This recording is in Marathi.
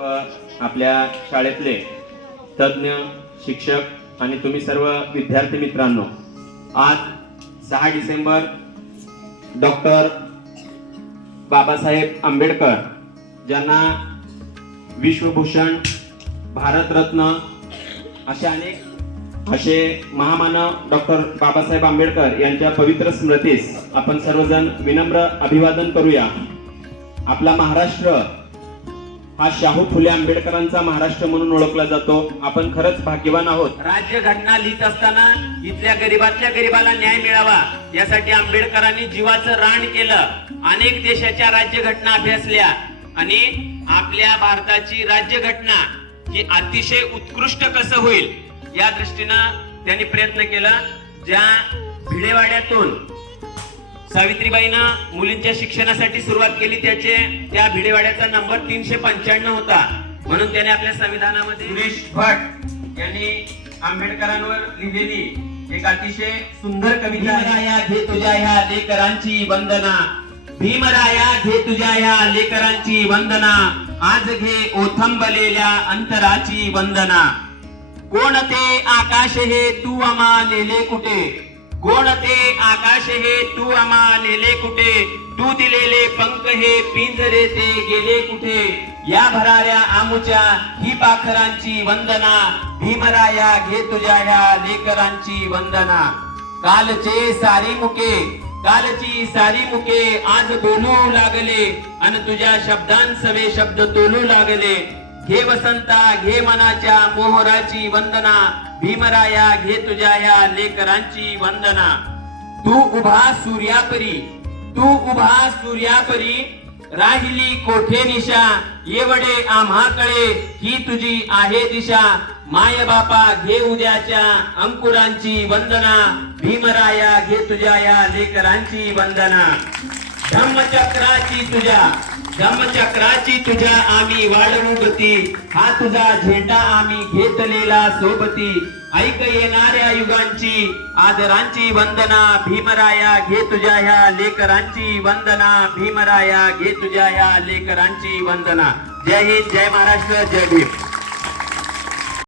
आपल्या शाळेतले तज्ज्ञ शिक्षक आणि तुम्ही सर्व विद्यार्थी मित्रांनो आज सहा डिसेंबर डॉक्टर बाबासाहेब आंबेडकर ज्यांना विश्वभूषण भारतरत्न असे अनेक असे महामानव डॉक्टर बाबासाहेब आंबेडकर यांच्या पवित्र स्मृतीस आपण सर्वजण विनम्र अभिवादन करूया. आपला महाराष्ट्र हा शाहू फुले आंबेडकरांचा महाराष्ट्र म्हणून ओळखला जातो. आपण खरंच भाग्यवान आहोत. राज्यघटना लिहित असताना इथल्या गरीबातल्या गरीबाला न्याय मिळावा यासाठी आंबेडकरांनी जीवाचं रान केलं. अनेक देशाच्या राज्यघटना अभ्यासल्या आणि आपल्या भारताची राज्यघटना ही अतिशय उत्कृष्ट कसं होईल या दृष्टीनं त्यांनी प्रयत्न केला. ज्या भिडेवाड्यातून सावित्रीबाईनं मुलींच्या शिक्षणासाठी सुरुवात केली. त्याचे त्या भिडेवाड्याचा नंबर तीनशे पंच्याण्णव होता. म्हणून त्याने आपल्या संविधानामध्ये सुरेश भट यांनी आंबेडकरांवर लिहिलेली एक अतिशय सुंदर कविता भीमराया घे तुझ्या ह्या लेकरांची वंदना. भीमराया घे तुझ्या ह्या लेकरांची वंदना. आज घे ओथंबलेल्या अंतराची वंदना. कोण ते आकाश हे तू आम्हा नेले कुठे? कोण ते आकाश हे तू आम्हा नेले कुठे? तू दिलेले पंख हे पिंजरे ते गेले कुठे? या भराऱ्या आमुच्या ही पाखरांची वंदना. भीमराया घे तुझ्या ह्या लेकरांची वंदना. कालचे सारी मुके कालची सारी मुके आज बोलू लागले. आणि तुझ्या शब्दांसवे शब्द तोलू लागले. घे वसंता घे मनाच्या मोहराची वंदना. भीमराया घे तुझ्या या लेकरांची वंदना. तू उभा सूर्यापरी तू उभा सूर्यापरी. राहिली कोठे निशा? येवडे आम्हाकडे ही तुझी आहे दिशा. माय बापा घे उद्याच्या अंकुरांची वंदना. भीमराया घे तुझ्या या लेकरांची वंदना. धम्मचक्राची तुझ्या धम्मचक्राची तुझ्या आम्ही वाढवू गती. हा तुझा झेंडा आम्ही घेतलेला सोबती. ऐक येणाऱ्या युगांची आदरांची वंदना भीमराया घे तुझ्या ह्या लेकरांची वंदना. भीमराया घे तुझ्या ह्या लेकरांची वंदना. जय हिंद जय महाराष्ट्र जय भीम.